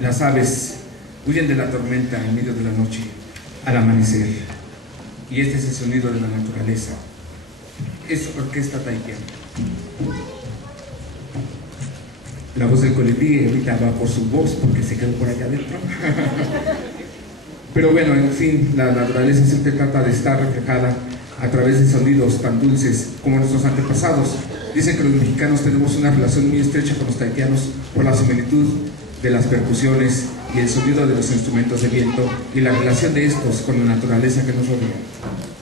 Las aves huyen de la tormenta en medio de la noche al amanecer. Y este es el sonido de la naturaleza. Es orquesta tahitiana. La voz del colibrí ahorita va por su voz porque se quedó por allá adentro. Pero bueno, en fin, la naturaleza siempre trata de estar reflejada a través de sonidos tan dulces como nuestros antepasados. Dicen que los mexicanos tenemos una relación muy estrecha con los tahitianos por la similitud de las percusiones y el sonido de los instrumentos de viento y la relación de estos con la naturaleza que nos rodea.